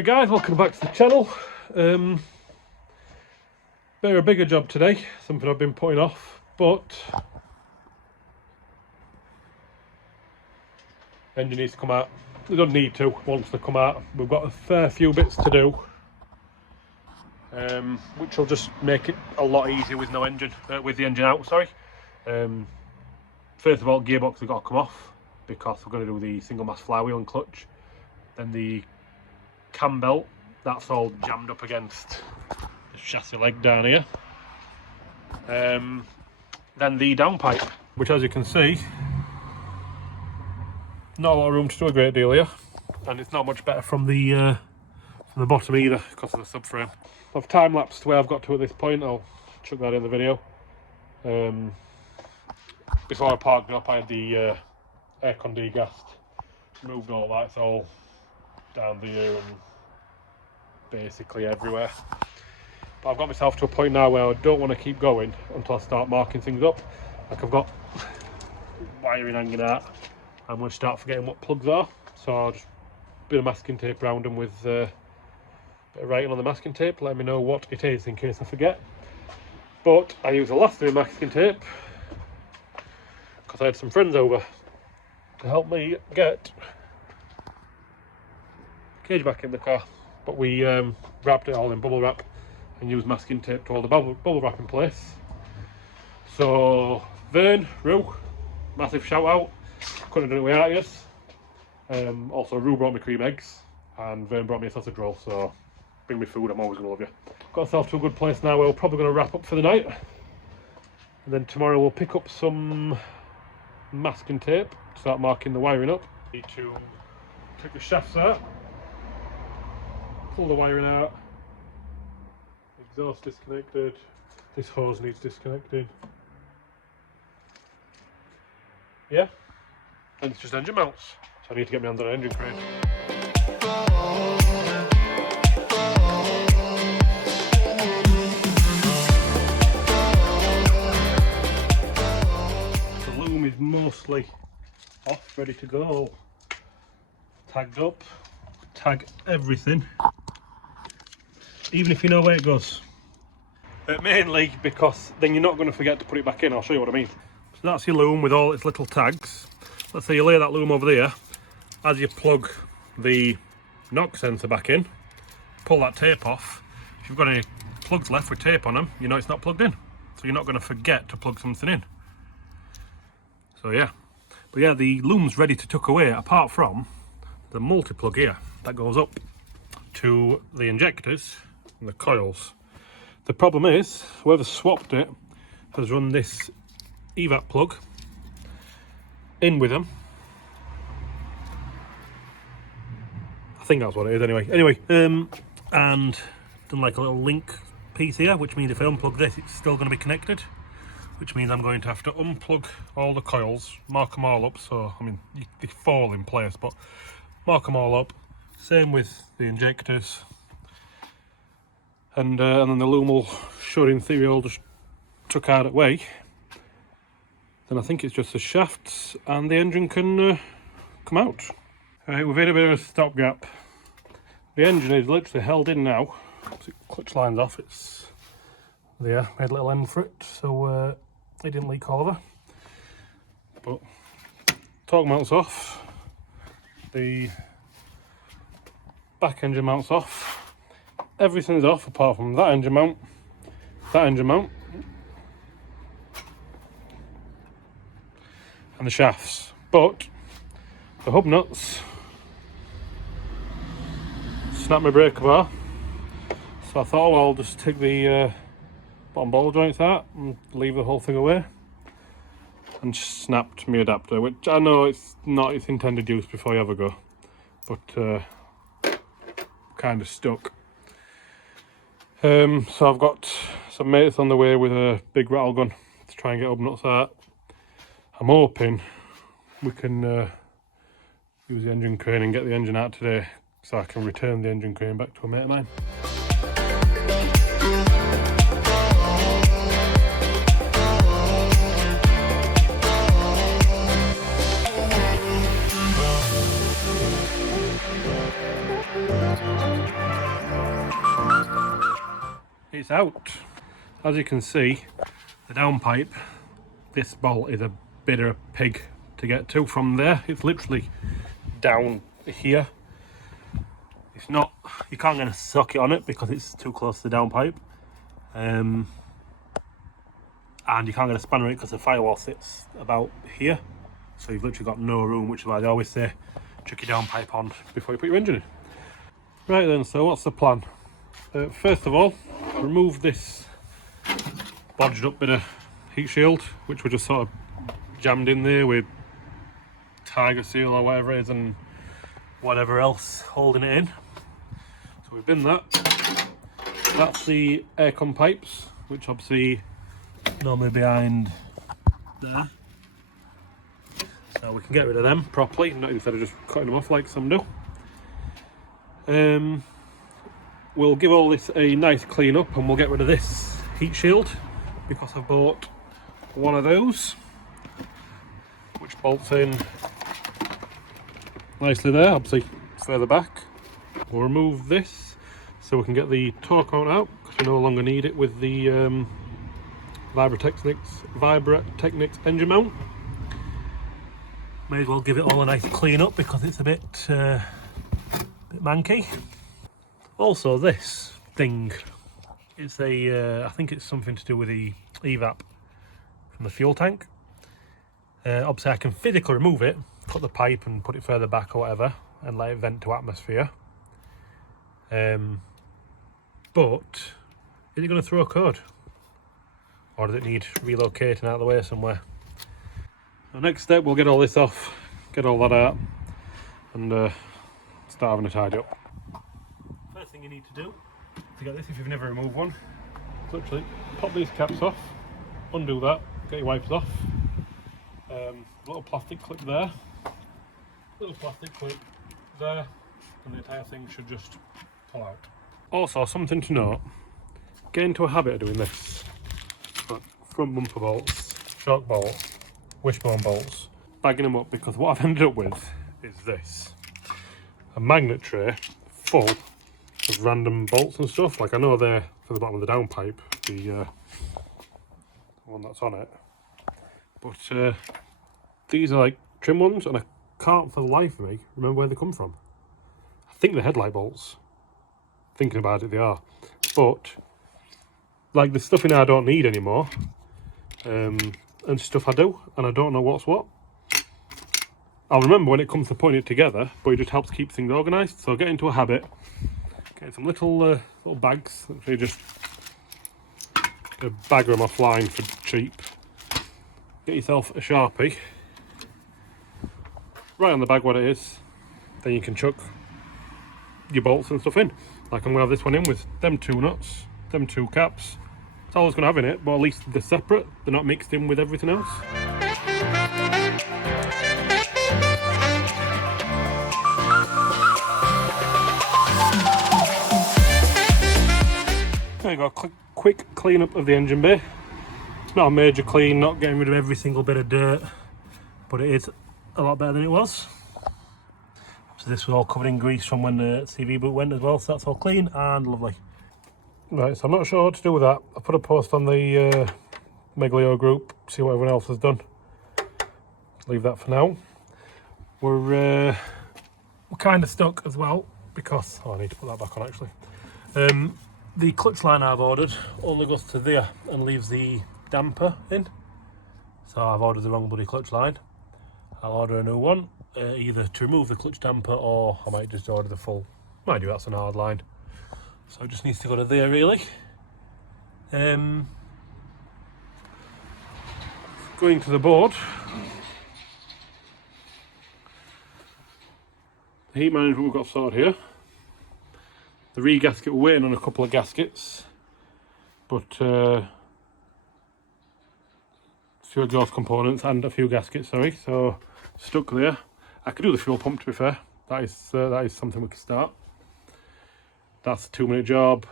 Right guys, welcome back to the channel. Bit of a bigger job today, something I've been putting off, but engine needs to come out. We don't need to, wants to come out. We've got a fair few bits to do, which will just make it a lot easier with no engine, with the engine out, sorry. First of all, gearbox has got to come off because we're going to do the single mass flywheel and clutch. Then the cam belt, that's all jammed up against the chassis leg down here. Then the downpipe, which as you can see, not a lot of room to do a great deal here, and it's not much better from the bottom either because of the subframe. I've time-lapsed where I've got to at this point. I'll chuck that in the video. Before I parked it up, I had the aircon degassed, moved all that. It's all down there and basically everywhere. But I've got myself to a point now where I don't want to keep going until I start marking things up. Like I've got wiring hanging out. I'm going to start forgetting what plugs are, so I'll just bit of masking tape around them with a bit of writing on the masking tape, let me know what it is in case I forget. But I use a last bit of masking tape because I had some friends over to help me get cage back in the car, but we wrapped it all in bubble wrap and used masking tape to hold the bubble wrap in place. So Vern, Rue, massive shout out, couldn't have done it without you. Also Rue brought me cream eggs and Vern brought me a sausage roll, so bring me food, I'm always going to love you. Got ourselves to a good place now where we're probably going to wrap up for the night, and then tomorrow we'll pick up some masking tape, start marking the wiring up. Need to take the shafts out, pull the wiring out, exhaust disconnected, this hose needs disconnecting. Yeah, and it's just engine mounts, so I need to get me under an engine crane. The loom is mostly off, ready to go, tagged up, tag everything, even if you know where it goes. Mainly because then you're not going to forget to put it back in. I'll show you what I mean. So that's your loom with all its little tags. Let's say you lay that loom over there. As you plug the knock sensor back in, pull that tape off. If you've got any plugs left with tape on them, you know it's not plugged in, so you're not going to forget to plug something in. So yeah, but yeah, the loom's ready to tuck away, apart from the multi-plug here that goes up to the injectors and the coils. The problem is, whoever swapped it has run this evap plug in with them. I think that's what it is anyway. And done like a little link piece here, which means if I unplug this, it's still going to be connected, which means I'm going to have to unplug all the coils, mark them all up, so I mean they fall in place, but mark them all up. Same with the injectors, and then the loom will, should in theory all just tuck out of the way. Then I think it's just the shafts and the engine can come out. Right, we've hit a bit of a stopgap. The engine is literally held in now. So clutch line's off, it's there, made a little end for it, so it didn't leak all over. But torque mount's off, the back engine mount's off, everything's off apart from that engine mount, and the shafts. But the hub nuts snapped my breaker bar, so I thought, well, I'll just take the bottom ball joints out and leave the whole thing away, and snapped my adapter, which I know it's not its intended use before you have a go, but kind of stuck. So I've got some mates on the way with a big rattle gun to try and get hub nuts out. I'm hoping we can use the engine crane and get the engine out today, so I can return the engine crane back to a mate of mine. this out. As you can see, the downpipe, this bolt is a bit of a pig to get to from there. It's literally down here. It's not, you can't get a socket on it because it's too close to the downpipe. And you can't get a spanner in it because the firewall sits about here. So you've literally got no room, which is why they always say chuck your downpipe on before you put your engine in. Right then, so what's the plan? First of all, remove this bodged up bit of heat shield, which we just sort of jammed in there with tiger seal or whatever it is and whatever else holding it in. So we've bin that. That's the aircon pipes, which obviously normally behind there. So we can get rid of them properly, not instead of just cutting them off like some do. We'll give all this a nice clean up and we'll get rid of this heat shield because I've bought one of those which bolts in nicely there, obviously further back. We'll remove this so we can get the torque mount out because we no longer need it with the Vibratechnics engine mount. May as well give it all a nice clean up because it's a bit manky. Also, this thing is I think it's something to do with the evap from the fuel tank. Obviously I can physically remove it, cut the pipe and put it further back or whatever and let it vent to atmosphere. But is it going to throw a code? Or does it need relocating out of the way somewhere? The next step, we'll get all this off, get all that out and start having a tidy up. First thing you need to do to get this, if you've never removed one, is literally pop these caps off, undo that, get your wipers off. Little plastic clip there, little plastic clip there, and the entire thing should just pull out. Also, something to note, get into a habit of doing this. Front bumper bolts, shock bolts, wishbone bolts, bagging them up, because what I've ended up with is this. A magnet tray full of random bolts and stuff. Like I know they're for the bottom of the downpipe, the one that's on it. But these are like trim ones and I can't for the life of me remember where they come from. I think they're headlight bolts. Thinking about it, they are. But like the stuff in there I don't need anymore. And stuff I do, and I don't know what's what. I'll remember when it comes to putting it together, but it just helps keep things organised. So get into a habit, get some little bags, actually just bagger them offline for cheap. Get yourself a Sharpie, write on the bag what it is, then you can chuck your bolts and stuff in. Like I'm going to have this one in with them 2 nuts, them 2 caps. That's all it's going to have in it, but at least they're separate, they're not mixed in with everything else. There you go, quick clean up of the engine bay. It's not a major clean, not getting rid of every single bit of dirt, but it is a lot better than it was. So this was all covered in grease from when the CV boot went as well, so that's all clean and lovely. Right, so I'm not sure what to do with that. I put a post on the Meglio group, see what everyone else has done. Leave that for now. We're kind of stuck as well because, I need to put that back on actually. The clutch line I've ordered only goes to there and leaves the damper in. So I've ordered the wrong bloody clutch line. I'll order a new one, either to remove the clutch damper or I might just order the full. Mind you, that's an hard line. So it just needs to go to there really. Going to the board. The heat management we've got sorted here. The re-gasket, we're waiting on a couple of gaskets. But a few exhaust components and a few gaskets, sorry. So stuck there. I could do the fuel pump to be fair. That is something we can start. That's a 2-minute job.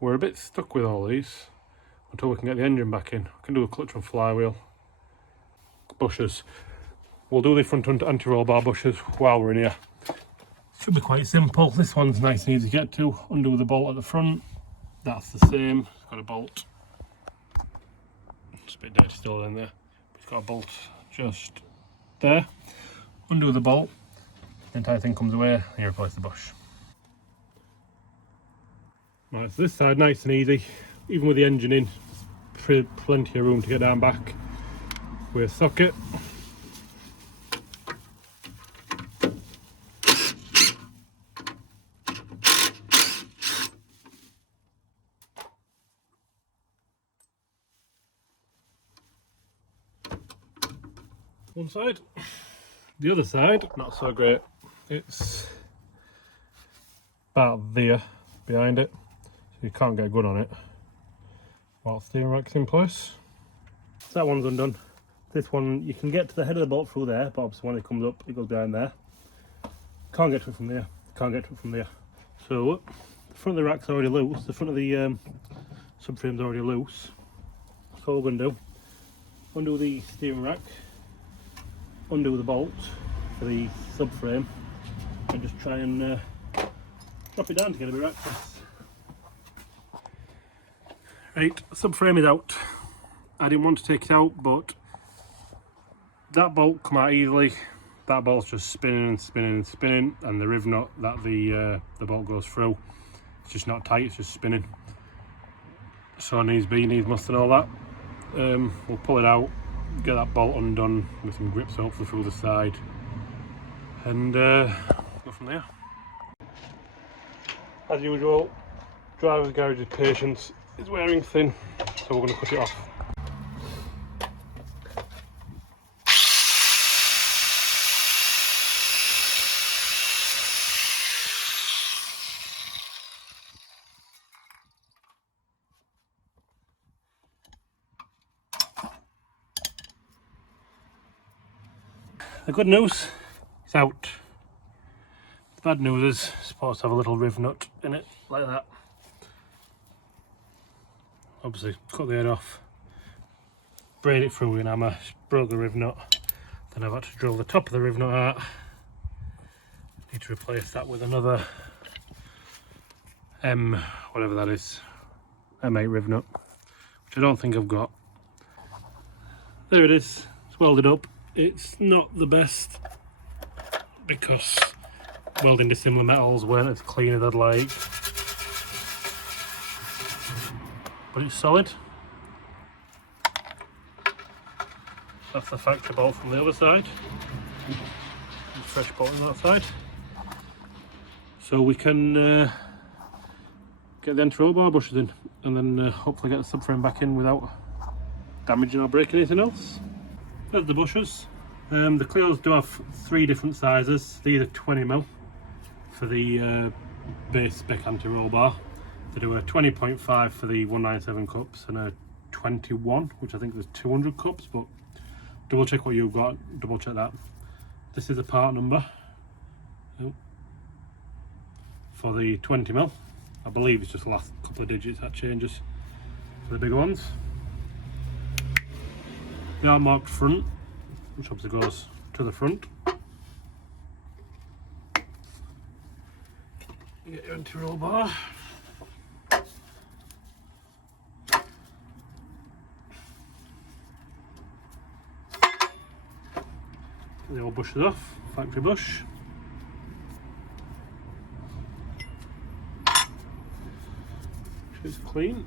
We're a bit stuck with all these until we can get the engine back in. I can do a clutch and flywheel. Bushers. We'll do the front anti-roll bar bushers while we're in here. Should be quite simple. This one's nice and easy to get to. Undo the bolt at the front. That's the same. It's got a bolt. It's a bit dirty still in there. It's got a bolt just there. Undo the bolt. The entire thing comes away and you replace the bush. Right, so this side nice and easy. Even with the engine in, plenty of room to get down back with a socket. One side. The other side, not so great. It's about there behind it, so you can't get good on it while the steering rack's in place. So that one's undone. This one, you can get to the head of the bolt through there, but obviously when it comes up, it goes behind there. Can't get to it from there. Can't get to it from there. So the front of the rack's already loose. The front of the subframe's already loose. So what we're going to do, undo the steering rack, undo the bolt for the subframe, and just try and drop it down to get a bit of access. Right, subframe is out. I didn't want to take it out, but that bolt come out easily. That bolt's just spinning and spinning and spinning, and the riv nut that the bolt goes through, it's just not tight, it's just spinning. So needs must and all that. We'll pull it out, get that bolt undone with some grips hopefully through the side, and go from there. As usual, driver's garage's patience is wearing thin, so we're going to cut it off. The good news, it's out. The bad news is it's supposed to have a little riv nut in it, like that. Obviously, cut the head off, braid it through with an hammer, broke the riv nut. Then I've had to drill the top of the riv nut out. Need to replace that with another whatever that is, M8 riv nut, which I don't think I've got. There it is, it's welded up. It's not the best because welding dissimilar metals weren't as clean as I'd like, but it's solid. That's the factory bolt from the other side, fresh bolt on that side. So we can get the anti-roll bar bushes in, and then hopefully get the subframe back in without damaging or breaking anything else. There's the bushes. The Clios do have 3 different sizes. These are 20mm for the base spec anti-roll bar. They do a 20.5 for the 197 cups and a 21, which I think there's 200 cups, but double check what you've got, double check that. This is a part number for the 20mm. I believe it's just the last couple of digits that changes for the bigger ones. They are marked front, which obviously goes to the front. You get your anti-roll bar. The old bush is off, factory bush. It's clean.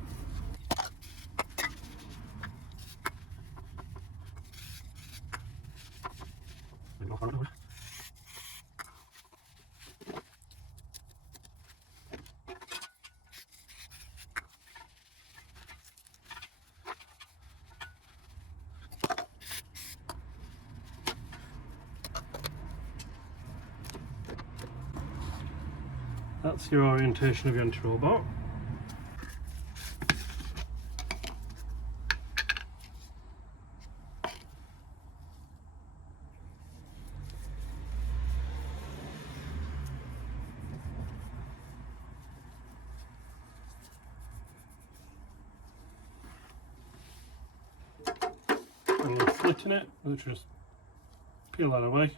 That's your orientation of your anti-roll bar. And you're slitting it, which just peel that away.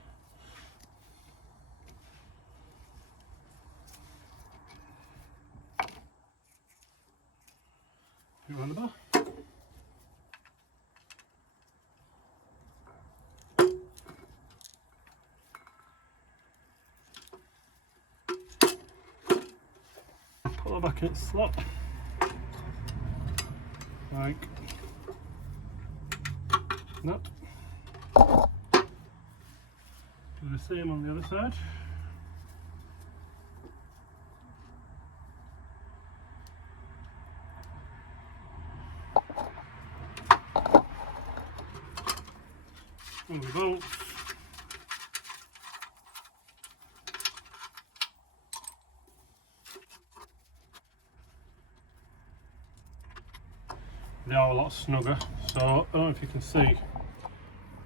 Around the bar. Pull it back in its slot. Like that. Do the same on the other side. And we bolt. They are a lot snugger, so I don't know if you can see,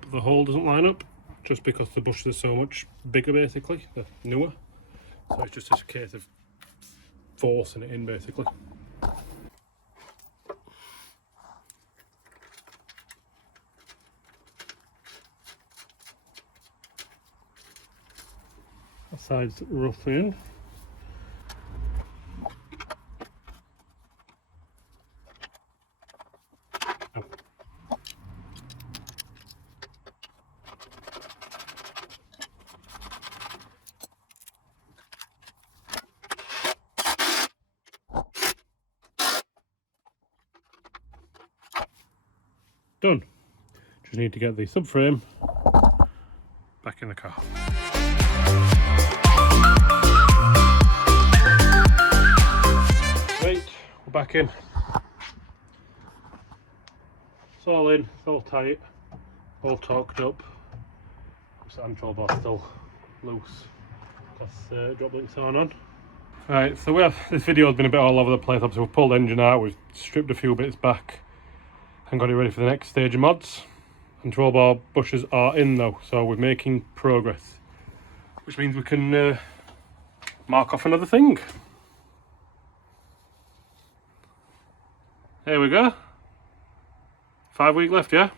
but the hole doesn't line up just because the bushes are so much bigger, basically, they're newer. So it's just a case of forcing it in, basically. That side's roughly in. Oh. Done. Just need to get the subframe back in the car. Right, we're back in. It's all in, it's all tight, all torqued up. The control bar's still loose. That's drop links on. Right, so this video has been a bit all over the place. Obviously we've pulled the engine out, we've stripped a few bits back and got it ready for the next stage of mods. Control bar bushes are in though, so we're making progress, which means we can mark off another thing. There we go. 5 weeks left, yeah?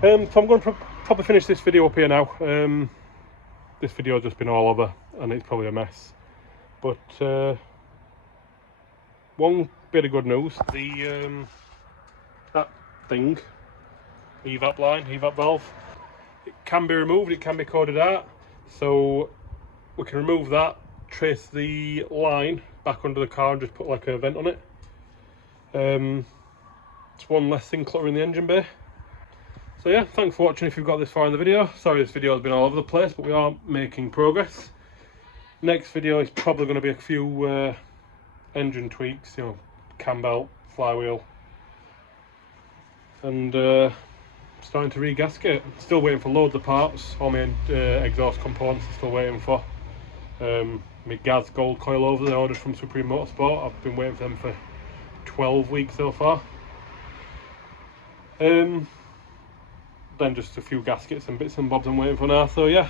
So I'm going to probably finish this video up here now. This video has just been all over and it's probably a mess. But one bit of good news, that thing, evap line, evap valve, it can be removed, it can be coded out. So we can remove that, trace the line back under the car and just put like a vent on it. It's one less thing cluttering the engine bay. So yeah, thanks for watching if you've got this far in the video. Sorry this video has been all over the place, but we are making progress. Next video is probably going to be a few engine tweaks, you know, cam belt, flywheel, and starting to re-gasket. Still waiting for loads of parts. All my exhaust components are still waiting for. My gas gold coil overs I ordered from Supreme Motorsport. I've been waiting for them for 12 weeks so far. Then just a few gaskets and bits and bobs I'm waiting for now. So yeah,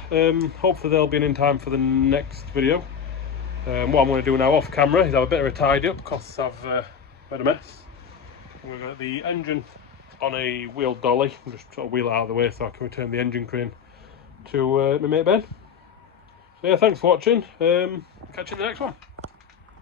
hopefully they'll be in time for the next video. What I'm going to do now off camera is have a bit of a tidy up because I've made a mess. We've got the engine on a wheeled dolly. I'm just sort of wheel it out of the way so I can return the engine crane to my mate Ben. So yeah, thanks for watching. Catch you in the next one.